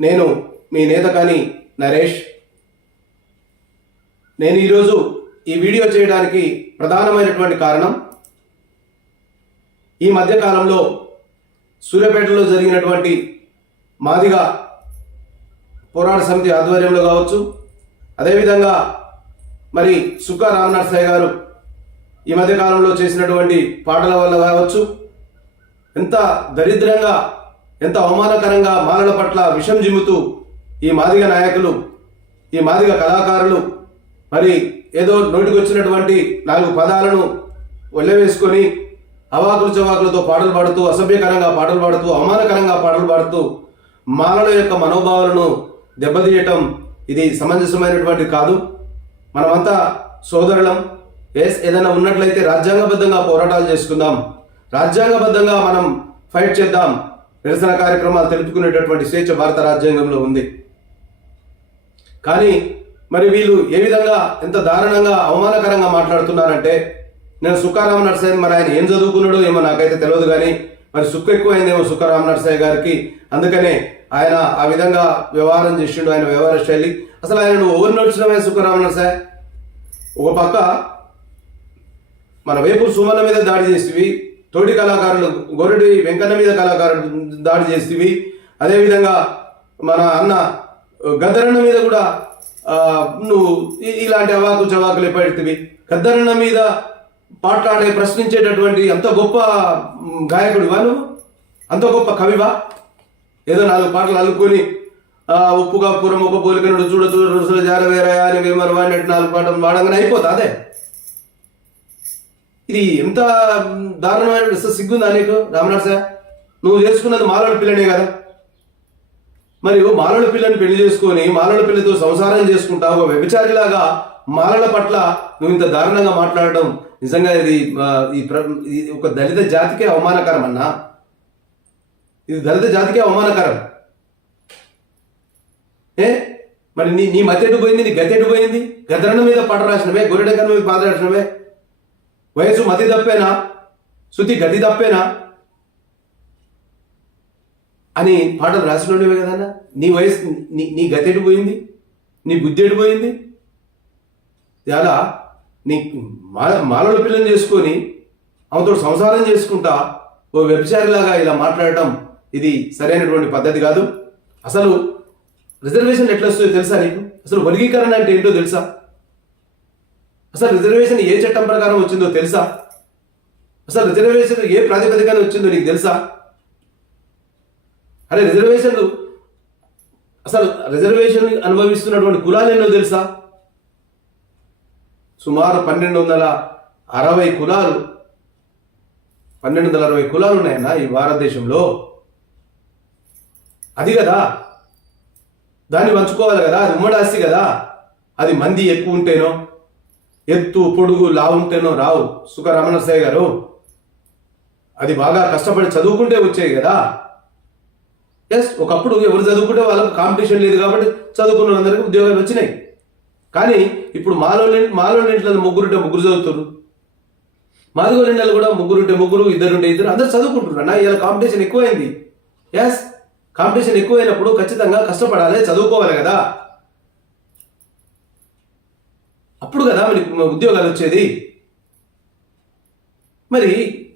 నేను మీ నేత కానీ నరేష్. నేను ఈరోజు ఈ వీడియో చేయడానికి ప్రధానమైనటువంటి కారణం ఈ మధ్యకాలంలో సూర్యాపేటలో జరిగినటువంటి మాదిగా పోరాట సమితి ఆధ్వర్యంలో కావచ్చు అదేవిధంగా మరి సుక్కా సాయి గారు ఈ మధ్యకాలంలో చేసినటువంటి పాటల వల్ల కావచ్చు ఎంత దరిద్రంగా ఎంత అవమానకరంగా మాలల పట్ల విషం జిమ్ముతూ ఈ మాదిగ నాయకులు ఈ మాదిగ కళాకారులు మరి ఏదో నోటికొచ్చినటువంటి నాలుగు పదాలను ఒళ్ళవేసుకొని అవాకులు చవాకులతో పాటలు పాడుతూ అసభ్యకరంగా పాటలు పాడుతూ అవమానకరంగా పాటలు పాడుతూ మాలల యొక్క మనోభావాలను దెబ్బతీయటం ఇది సమంజసమైనటువంటి కాదు. మనమంతా సోదరులం. ఎస్ ఏదైనా ఉన్నట్లయితే రాజ్యాంగబద్ధంగా పోరాటాలు చేసుకుందాం. రాజ్యాంగబద్ధంగా మనం ఫైట్ చేద్దాం. నిరసన కార్యక్రమాలు తెలుపుకునేటటువంటి స్వేచ్ఛ భారత రాజ్యాంగంలో ఉంది. కానీ మరి వీళ్ళు ఏ విధంగా ఎంత దారుణంగా అవమానకరంగా మాట్లాడుతున్నారంటే నేను సుఖారామ నరసయ్య మరి ఆయన ఏం చదువుకున్నాడో ఏమో నాకైతే తెలియదు కానీ మరి సుక్కు ఎక్కువైందేమో సుఖరామ నరసయ్య గారికి. అందుకనే ఆయన ఆ విధంగా వ్యవహారం చేసిండు ఆయన వ్యవహార శైలి. అసలు ఆయన నువ్వు ఎవరు నడిచినవే సుఖరామ నరసయ్య? ఒక పక్క మన వేపు సుమన్న మీద దాడి చేసివి తోటి కళాకారులు గొర్రెడి వెంకన్న మీద కళాకారులు దాడి చేసేవి. అదేవిధంగా మన అన్న గద్దరన్న మీద కూడా నువ్వు ఇలాంటి అవాకు చవాకులు పెడుతుంది గద్దరన్న మీద పాటలాడే ప్రశ్నించేటటువంటి అంత గొప్ప గాయకుడివా నువ్వు అంత గొప్ప కవివా? ఏదో నాలుగు పాటలు అల్లుకొని ఉప్పుగా పూరం ఒక పోలికనుడు చూడ చూడ రుసులు జారవేరయా అని వేమరు వాడినట్టు నాలుగు పాటలు వాడంగానే అయిపోతా అదే ఇది ఎంత దారుణమైన సిగ్గుందా నీకు రామనాథ్ సార్? నువ్వు చేసుకున్నది మాలోడి పిల్లనే కదా. మరి మాలోడి పిల్లని పెళ్ళి చేసుకొని మాలోడి పిల్లతో సంసారం చేసుకుంటావు ఒక వ్యభిచారిలాగా మాలల పట్ల నువ్వు ఇంత దారుణంగా మాట్లాడడం నిజంగా ఇది ఈ ఒక దళిత జాతికే అవమానకరం అన్నా? ఇది దళిత జాతికే అవమానకరం. ఏ? మరి నీ నీ మత్తెటు పోయింది నీ గతెటు పోయింది? గద్దరణ మీద పాట రాసినవే గొర్రెడ మీద పాట రాసినవే? వయసు మతి తప్పేనా? శృతి గతి తప్పేనా? అని పాటలు రాసినోడివే కదన్నా నీ వయసు నీ నీ గతి ఎడిపోయింది నీ బుద్ధి ఎడిపోయింది అలా ఇలా నీ మాల మాలల పిల్లని చేసుకొని ఆమెతో సంసారం చేసుకుంటా ఓ వ్యభిచారిలాగా ఇలా మాట్లాడటం ఇది సరైనటువంటి పద్ధతి కాదు. అసలు రిజర్వేషన్ ఎట్లా వస్తుందో తెలుసా నీకు? అసలు వర్గీకరణ అంటే ఏంటో తెలుసా? అసలు రిజర్వేషన్ ఏ చట్టం ప్రకారం వచ్చిందో తెలుసా? అసలు రిజర్వేషన్ ఏ ప్రాతిపదికన వచ్చిందో నీకు తెలుసా? అరే రిజర్వేషన్లు అసలు రిజర్వేషన్ అనుభవిస్తున్నటువంటి కులాలు ఎన్నో తెలుసా? సుమారు పన్నెండు వందల అరవై కులాలు. పన్నెండు వందల అరవై కులాలు ఉన్నాయన్న ఈ భారతదేశంలో. అది కదా. దాన్ని పంచుకోవాలి కదా. అది ఉమ్మడాస్తి కదా. అది మంది ఎక్కువ ఉంటేనో ఎత్తు పొడుగు లావుంటేనో రావు. సుఖ రమణసయ్య గారు అది బాగా కష్టపడి చదువుకుంటే వచ్చాయి కదా. ఎస్ ఒకప్పుడు ఎవరు చదువుకుంటే వాళ్ళకు కాంపిటీషన్ లేదు కాబట్టి చదువుకున్న వాళ్ళందరికీ ఉద్యోగాలు వచ్చినాయి. కానీ ఇప్పుడు మాలో మాలో ఇంట్లో ముగ్గురుంటే ముగ్గురు చదువుతారు మాదిగోళ్ళ ఇంట్లో కూడా ముగ్గురుంటే ముగ్గురు ఇద్దరుంటే ఇద్దరు అందరు చదువుకుంటున్నారు అన్న ఇలా కాంపిటీషన్ ఎక్కువైంది. ఎస్ కాంపిటీషన్ ఎక్కువైనప్పుడు ఖచ్చితంగా కష్టపడాలి చదువుకోవాలి కదా. అప్పుడు కదా మనకి ఉద్యోగాలు వచ్చేది? మరి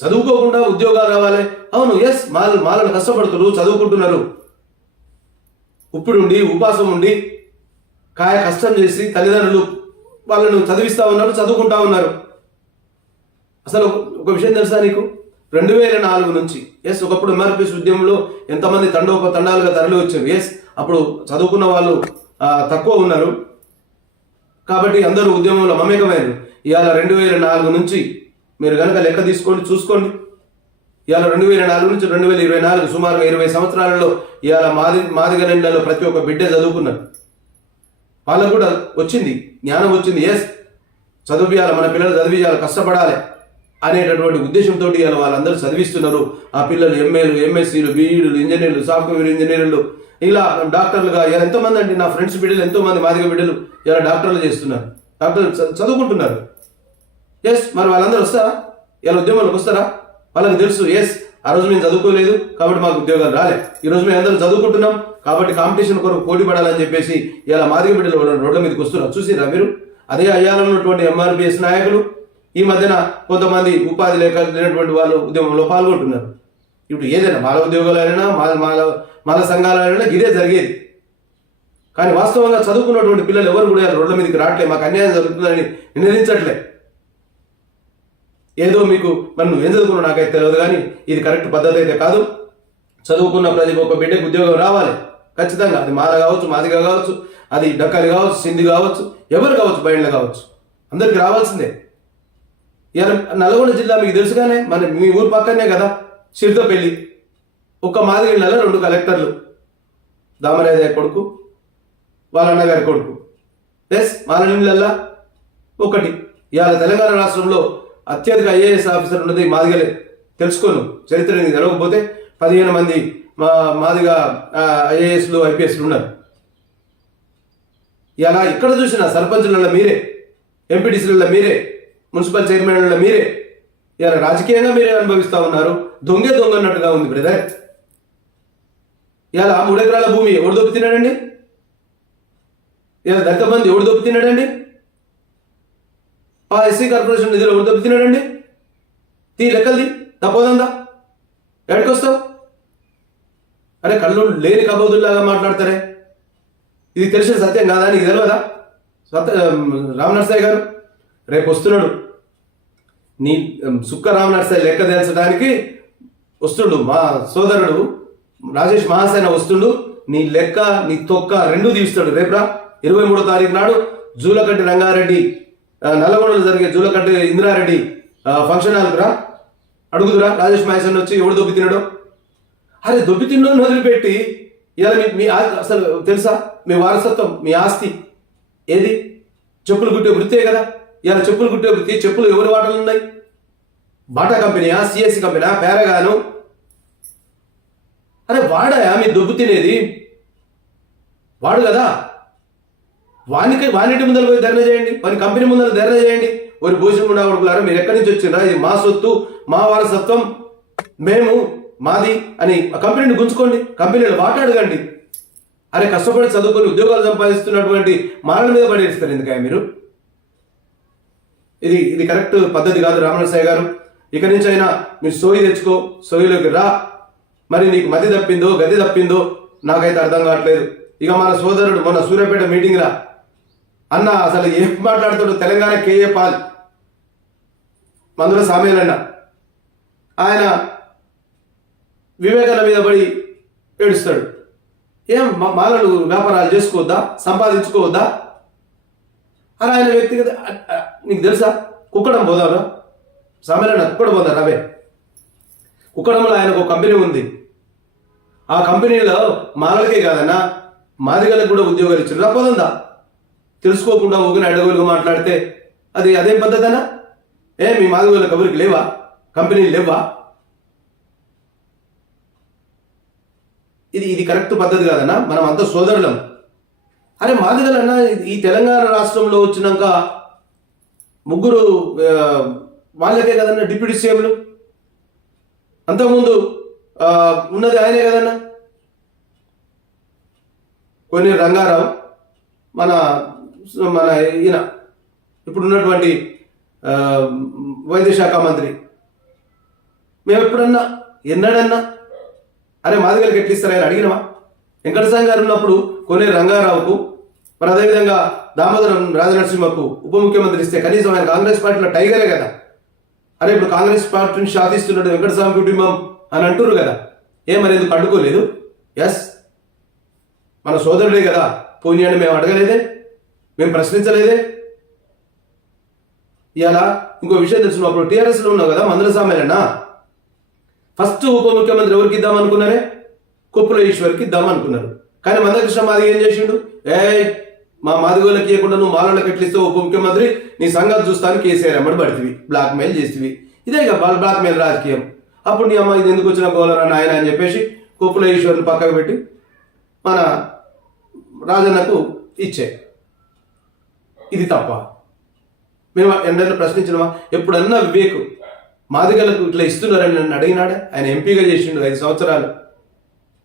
చదువుకోకుండా ఉద్యోగాలు రావాలి. అవును ఎస్ మాల మాలను కష్టపడుతున్నారు చదువుకుంటున్నారు. ఉప్పుడుండి ఉపాసం ఉండి కాయ కష్టం చేసి తల్లిదండ్రులు వాళ్ళను చదివిస్తూ ఉన్నారు చదువుకుంటా ఉన్నారు. అసలు ఒక విషయం తెలుసా నీకు? రెండు వేల నాలుగు నుంచి ఎస్ ఒకప్పుడు ఎంఆర్పిఎస్ ఉద్యమంలో ఎంతమంది తండోప తండాలుగా తరలి వచ్చారు ఎస్ అప్పుడు చదువుకున్న వాళ్ళు తక్కువ ఉన్నారు. కాబట్టి అందరూ ఉద్యమంలో మమేకమైనరు ఇవాళ రెండు వేల నాలుగు నుంచి మీరు కనుక లెక్క తీసుకోండి చూసుకోండి. ఇవాళ రెండు వేల నాలుగు నుంచి రెండు వేల ఇరవై నాలుగు సుమారుగా ఇరవై సంవత్సరాలలో ఇవాళ మాది మాదిగ నిండలో ప్రతి ఒక్క బిడ్డ చదువుకున్నారు. వాళ్ళకు కూడా వచ్చింది జ్ఞానం వచ్చింది ఎస్ చదివియాలి మన పిల్లలు చదివియాలి కష్టపడాలి. అనేటటువంటి ఉద్దేశంతో ఇవాళ వాళ్ళందరూ చదివిస్తున్నారు. ఆ పిల్లలు ఎంఏలు ఎంఎస్సీలు బీఈడీలు ఇంజనీర్లు సాఫ్ట్వేర్ ఇంజనీర్లు ఇలా డాక్టర్లుగా ఇలా ఎంతోమంది అంటే నా ఫ్రెండ్స్ బిడ్డలు ఎంతోమంది మాదిగ బిడ్డలు ఇలా డాక్టర్లు చేస్తున్నారు. డాక్టర్లు చదువుకుంటున్నారు. ఎస్ మరి వాళ్ళందరూ వస్తారా? ఇలా ఉద్యమంలోకి వస్తారా? వాళ్ళకి తెలుసు ఎస్ ఆ రోజు మేము చదువుకోలేదు కాబట్టి మాకు ఉద్యోగాలు రాలే. ఈ రోజు మేము అందరం చదువుకుంటున్నాం కాబట్టి కాంపిటీషన్ కొరకు పోటీ పడాలని చెప్పేసి ఇలా మాదిగ బిడ్డలు రోడ్ల మీదకి వస్తున్నారు చూసిరా మీరు? అదే అయ్యాలన్నటువంటి ఎంఆర్బిఎస్ నాయకులు ఈ మధ్యన కొంతమంది ఉపాధి లేక లేనటువంటి వాళ్ళు ఉద్యమంలో పాల్గొంటున్నారు. ఇప్పుడు ఏదైనా మాల ఉద్యోగాలైనా మాల మాల మాల సంఘాలైనా ఇదే జరిగేది. కానీ వాస్తవంగా చదువుకున్నటువంటి పిల్లలు ఎవరు కూడా రోడ్ల మీదకి రావట్లే మాకు అన్యాయం జరుగుతుందని నినదించట్లే. ఏదో మీకు మరి నువ్వు ఏం చదువుకున్నావు నాకైతే తెలియదు కానీ ఇది కరెక్ట్ పద్ధతి అయితే కాదు. చదువుకున్న ప్రతి ఒక్క బిడ్డకు ఉద్యోగం రావాలి. ఖచ్చితంగా అది మాల కావచ్చు మాదిగా కావచ్చు అది డక్కలు కావచ్చు సింధి కావచ్చు ఎవరు కావచ్చు బయళ్ళు కావచ్చు. అందరికి రావాల్సిందే. ఇలా నల్గొండ జిల్లా మీకు తెలుసుగానే మన మీ ఊరు పక్కనే కదా సిరితపల్లి. ఒక్క మాదిరిళ్ళలో రెండు కలెక్టర్లు. దామరాజయ్య కొడుకు వాళ్ళ అన్నగారి కొడుకు. ఎస్ మాలనీళ్ళల్లా ఒకటి. ఇవాళ తెలంగాణ రాష్ట్రంలో అత్యధిక ఐఏఎస్ ఆఫీసర్ ఉన్నది మాదిగలే. తెలుసుకోను చరిత్ర నీకు తెలవకపోతే పదిహేను మంది మా మాదిగా ఐఏఎస్లు ఐపీఎస్లు ఉన్నారు. ఇలా ఇక్కడ చూసిన సర్పంచులలో మీరే ఎంపీటీసీలలో మీరే మున్సిపల్ చైర్మన్లలో మీరే. ఇలా రాజకీయంగా మీరే అనుభవిస్తా ఉన్నారు. దొంగే దొంగ అన్నట్టుగా ఉంది బ్రదర్. ఇలా మూడు ఎకరాల భూమి ఎవడు దొప్పి తిన్నాడండి? ఇలా దళిత మంది ఎవడు దొప్పి తిన్నాడండి? ఆ ఎస్సీ కార్పొరేషన్ నిధులు ఎవడు దొప్పి తిన్నాడండి? తీ లెక్కలది తప్పదందా ఎక్కడికొస్తావు? అరే కళ్ళు లేని కబోదుల్లాగా మాట్లాడతారే. ఇది తెలిసిన సత్యం కాదా? నీకు తెలియదా సత్య రామ్ గారు రేపు వస్తున్నాడు. నీ సుక్కరామ నర్సయ్య లెక్క తెల్చడానికి వస్తుండు. మా సోదరుడు రాజేష్ మహాసేన వస్తుండు. నీ లెక్క నీ తొక్క రెండు తీస్తాడు. రేపురా ఇరవై మూడో తారీఖు నాడు జూలకంటి రంగారెడ్డి నల్లగొండలో జరిగే జూలకంటి ఇందిరారెడ్డి ఫంక్షన్ హాల్కురా అడుగుదురా రాజేష్ మహేశ్వరన్ వచ్చి ఎవడు దొబ్బి తినడు? అరే దొబ్బి తిన్నోని వదిలిపెట్టి ఇలా మీ మీ అసలు తెలుసా? మీ వారసత్వం మీ ఆస్తి. ఏది? చెప్పులు కుట్టే వృత్తే కదా. ఇలా చెప్పులు కుట్టే వృత్తి చెప్పులు ఎవరి వాటలు ఉన్నాయి? బాటా కంపెనీయా సిఎస్సి కంపెనీయా పేరగాను? అరే వాడాయా? మీ దుబ్బు తినేది? వాడు కదా? వానికి వానిటి ముందర పోయి ధర్నా చేయండి. వాని కంపెనీ ముందర ధర్నా చేయండి. వారి భూషణ్ గుండా కొడుకులారా మీరు ఎక్కడి నుంచి వచ్చిండ్రా? ఇది మా సొత్తు మా వారసత్వం. మేము మాది అని ఆ కంపెనీని గుంజుకోండి. కంపెనీలు మాట్లాడగండి అరే కష్టపడి చదువుకొని ఉద్యోగాలు సంపాదిస్తున్నటువంటి మారణ మీద పడేస్తారు ఎందుకయ్యా మీరు? ఇది ఇది కరెక్ట్ పద్ధతి కాదు రామనరసయ్య గారు. ఇక నుంచి అయినా మీరు సోయి తెచ్చుకో సోయిలోకి రా. మరి నీకు మతి తప్పిందో గది తప్పిందో నాకైతే అర్థం కావట్లేదు. ఇక మన సోదరుడు మొన్న సూర్యాపేట మీటింగ్ రా. అన్న అసలు ఏం మాట్లాడుతాడు తెలంగాణ కేఏ పాల్. మందుల సామేలన్న. ఆయన వివేకాల మీద పడి ఏడుస్తాడు. ఏం మాలలు వ్యాపారాలు చేసుకోవద్దా? సంపాదించుకోవద్దా? అలా ఆయన వ్యక్తిగత నీకు తెలుసా? కుక్కడం పోదారా సామెలన్న కుక్కడ పోదా రవే? కుక్కడంలో ఆయనకు ఒక కంపెనీ ఉంది. ఆ కంపెనీలో మాలకే కాదన్నా మాదిగలకు కూడా ఉద్యోగాలు ఇచ్చారు. రాపోదందా తెలుసుకోకుండా ఊగిన అడవులుగా మాట్లాడితే అది అదేం పద్ధతనా ఏ మీ మాదిగల కబురికి లేవా? కంపెనీలు లేవా ఇది ఇది కరెక్ట్ పద్ధతి కాదన్నా? మనం అంతా సోదరులం. అరే మాదిగలన్నా ఈ తెలంగాణ రాష్ట్రంలో వచ్చినాక ముగ్గురు వాళ్ళకే కదన్నా డిప్యూటీ సీఎంలు? అంతకుముందు ఉన్నది ఆయనే కదన్నా? కొన్ని రంగారావు మన మన ఈయన ఇప్పుడు ఉన్నటువంటి వైద్య శాఖ మంత్రి. మేము ఎప్పుడన్నా ఎన్నడన్నా అరే మా ఎట్లా ఇస్తారా అని అడిగినవా వెంకటస్వామి గారు ఉన్నప్పుడు కొన్ని రంగారావుకు మరి అదేవిధంగా దామోదరం రాజనరసింహకు ఉప ముఖ్యమంత్రి ఇస్తే కనీసం ఆయన కాంగ్రెస్ పార్టీలో టైగరే కదా? అరే ఇప్పుడు కాంగ్రెస్ పార్టీని శాసిస్తున్నట్టు వెంకటస్వామి కుటుంబం అని అంటున్నారు కదా? ఏమనేది ఎందుకు అడ్డుకోలేదు? ఎస్ మన సోదరుడే కదా? పోనీ మేము అడగలేదే? మేము ప్రశ్నించలేదే? ఇలా ఇంకో విషయం తెలుసు అప్పుడు టీఆర్ఎస్లో ఉన్నావు కదా మందుల సామెలన్నా ఫస్ట్ ఉప ముఖ్యమంత్రి ఎవరికి ఇద్దాం అనుకున్నారే? కుప్పుల ఈశ్వర్కి ఇద్దాం అనుకున్నారు. కానీ మందకృష్ణ మాది ఏం చేసిండు? ఏ మా మాదిగోళ్ళకి ఇవ్వకుండా నువ్వు మాలలకు ఎట్లిస్తావు ఉప ముఖ్యమంత్రి. నీ సంగతి చూస్తాను కేసీఆర్ అమ్మడి పడితివి. బ్లాక్ మెయిల్ చేస్తుంది ఇదే ఇక బ్లాక్ మెయిల్ రాజకీయం. అప్పుడు నీ అమ్మ ఇది ఎందుకు వచ్చిన గోలరా నాయన అని చెప్పేసి కుప్పుల ఈశ్వర్ని పక్కకు పెట్టి మన రాజన్నకు ఇచ్చే. ఇది తప్ప. మేము ఎండైనా ప్రశ్నించినవా? ఎప్పుడన్నా వివేకు మాదిగలకు ఇట్లా ఇస్తున్నారని నన్ను అడిగినాడు? ఆయన ఎంపీగా చేసిండు ఐదు సంవత్సరాలు.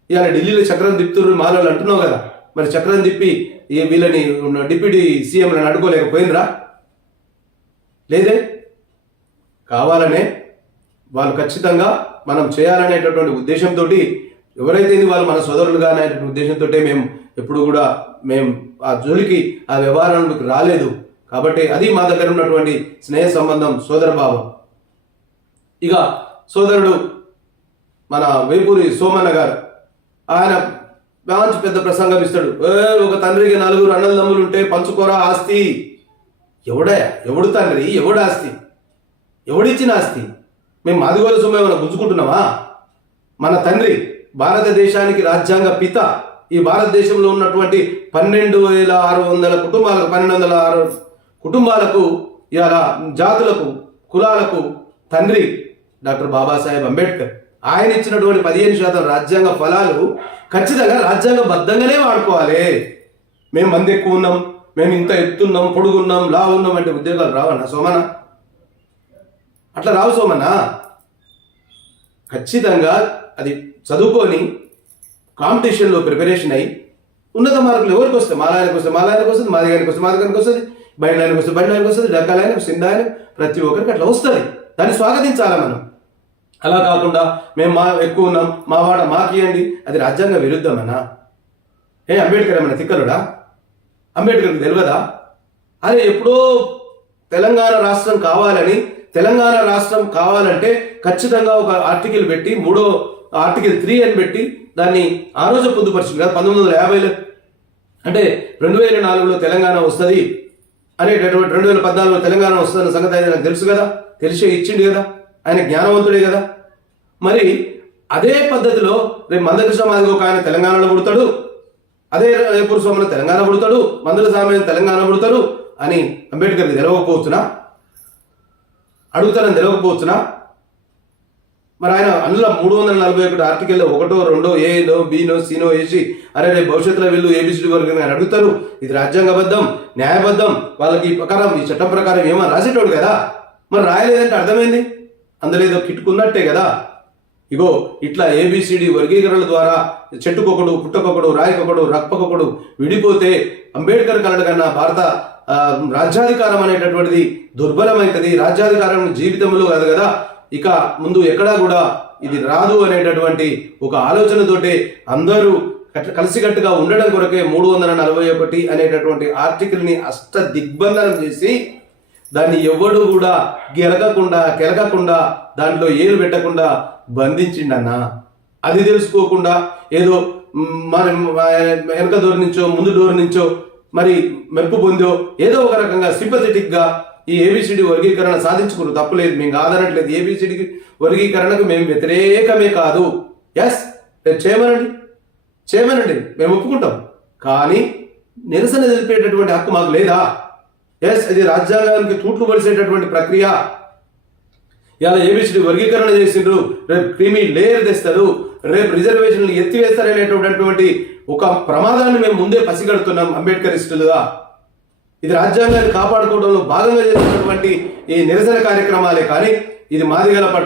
ఇవాళ ఢిల్లీలో చక్రం తిప్పుతున్నారు మాలోళ్ళు అంటున్నావు కదా. మరి చక్రం తిప్పి వీళ్ళని ఉన్న డిప్యూటీ సీఎంలను అడుకోలేకపోయినరా లేదే? కావాలనే వాళ్ళు ఖచ్చితంగా మనం చేయాలనేటటువంటి ఉద్దేశంతో ఎవరైతే ఇది వాళ్ళు మన సోదరులుగా అనేటువంటి ఉద్దేశంతో మేము ఎప్పుడు కూడా మేము ఆ జోలికి ఆ వ్యవహారానికి రాలేదు. కాబట్టి అది మా దగ్గర ఉన్నటువంటి స్నేహ సంబంధం సోదర భావం. ఇక సోదరుడు మన వేపూరి సోమన్న గారు ఆయన మంచి పెద్ద ప్రసంగం ఇస్తాడు. ఒక తండ్రికి నలుగురు అన్నదమ్ములు ఉంటే పంచుకోరా ఆస్తి? ఎవడా? ఎవడు తండ్రి? ఎవడు ఆస్తి? ఎవడిచ్చిన ఆస్తి? మేము మాదిగోలు సొమ్ము ఏమైనా గుంజుకుంటున్నామా మన తండ్రి భారతదేశానికి రాజ్యాంగ పిత. ఈ భారతదేశంలో ఉన్నటువంటి పన్నెండు వేల ఆరు వందల కుటుంబాలకు పన్నెండు వందల ఆరు కుటుంబాలకు ఇలా జాతులకు కులాలకు తండ్రి డాక్టర్ బాబాసాహెబ్ అంబేద్కర్. ఆయన ఇచ్చినటువంటి పదిహేను శాతం రాజ్యాంగ ఫలాలు ఖచ్చితంగా రాజ్యాంగబద్ధంగానే వాడుకోవాలి. మేము మంది ఎక్కువ ఉన్నాం మేము ఇంత ఎత్తున్నాం పొడుగున్నాం లా ఉన్నాం అంటే ఉద్యోగాలు రావన్నా సోమన? అట్లా రావు సోమన్న ఖచ్చితంగా అది చదువుకొని కాంపిటీషన్లో ప్రిపరేషన్ అయ్యి ఉన్నత మార్కులు ఎవరికి వస్తాయి? మాలాయనకి వస్తే మాలాయనకి వస్తుంది మాదిగానికి వస్తే మాదిగానికి వస్తుంది బయటలాయనకి వస్తే బయట వస్తుంది డక్కాలయనకి సింధాయన ప్రతి ఒక్కరికి అట్లా వస్తుంది. దాన్ని స్వాగతించాలా మనం? అలా కాకుండా మేము మా ఎక్కువ ఉన్నాం మా వాడ మాకియండి. అది రాజ్యాంగ విరుద్ధమనా? ఏ అంబేద్కర్ ఏమైనా తిక్కలుడా అంబేద్కర్కి తెలియదా అరే ఎప్పుడో తెలంగాణ రాష్ట్రం కావాలని తెలంగాణ రాష్ట్రం కావాలంటే ఖచ్చితంగా ఒక ఆర్టికల్ పెట్టి మూడో ఆర్టికల్ త్రీ అని పెట్టి దాన్ని ఆ రోజు పొందుపరిచింది కదా పంతొమ్మిది వందల యాభైలో. అంటే రెండు వేల నాలుగులో తెలంగాణ వస్తుంది అనేటటువంటి రెండు వేల పద్నాలుగులో తెలంగాణ వస్తుందన్న సంగతి అయితే నాకు తెలుసు కదా తెలిసే ఇచ్చిండు కదా. ఆయన జ్ఞానవంతుడే కదా? మరి అదే పద్ధతిలో రేపు మందకృష్ణ మాదిగ ఒక ఆయన తెలంగాణలో పుడతాడు. అదే రేపూరు స్వామిని తెలంగాణ పుడతాడు. మందుల స్వామిని తెలంగాణ పుడతాడు అని అంబేద్కర్ తెలవకపోవచ్చునా? అడుగుతానని తెలవకపోవచ్చునా? మరి ఆయన అందులో మూడు వందల నలభై ఒకటి ఆర్టికల్లో ఒకటో రెండో ఏనో బీనో సీనో వేసి అరే రేపు భవిష్యత్తులో వీళ్ళు ఏబిసిడి వరకు అని అడుగుతారు. ఇది రాజ్యాంగబద్ధం న్యాయబద్ధం వాళ్ళకి ఈ ప్రకారం ఈ చట్టం ప్రకారం ఏమో రాసేటోడు కదా. మరి రాయలేదంటే అర్థమైంది? అందులో ఏదో కిట్టుకున్నట్టే కదా? ఇగో ఇట్లా ఏబిసిడి వర్గీకరణల ద్వారా చెట్టుకొకడు పుట్టకొకడు రాయికొకడు రక్పకొకడు విడిపోతే అంబేద్కర్ కలడు కన్నా భారత రాజ్యాధికారం అనేటటువంటిది దుర్బలమైతుంది. రాజ్యాధికారం జీవితంలో కాదు కదా? ఇక ముందు ఎక్కడా కూడా ఇది రాదు అనేటటువంటి ఒక ఆలోచనతోటే అందరూ కలిసికట్టుగా ఉండడం కొరకే మూడు వందల నలభై ఒకటి అనేటటువంటి ఆర్టికల్ని అష్ట దిగ్బంధనం చేసి దాన్ని ఎవడు కూడా గెలగకుండా కెలగకుండా దాంట్లో ఏలు పెట్టకుండా బంధించిండన్నా? అది తెలుసుకోకుండా ఏదో మన వెనక డోర్ నుంచో ముందు డోర్ నుంచో మరి మెప్పు పొందో ఏదో ఒక రకంగా సింపథెటిక్గా ఈ ఏబిసిడి వర్గీకరణ సాధించుకున్న తప్పులేదు మేము కాదనట్లేదు. ఏబిసిడి వర్గీకరణకు మేము వ్యతిరేకమే కాదు. ఎస్ చేయమనండి చేయమనండి మేము ఒప్పుకుంటాం. కానీ నిరసన తెలిపేటటువంటి హక్కు మాకు లేదా? ఎస్ ఇది రాజ్యాంగానికి తూట్లు పడిసేటటువంటి ప్రక్రియ. ఇలా ఏబిసిడి వర్గీకరణ చేసిండ్రు. రేపు క్రిమి లేయర్ తెస్తారు. రేపు రిజర్వేషన్లు ఎత్తివేస్తారనేటటువంటి ఒక ప్రమాదాన్ని మేము ముందే పసిగడుతున్నాం అంబేద్కరిస్టులుగా. ఇది రాజ్యాంగాన్ని కాపాడుకోవడంలో భాగంగా చేసినటువంటి ఈ నిరసన కార్యక్రమాలే కానీ ఇది మాదిగల పట్ల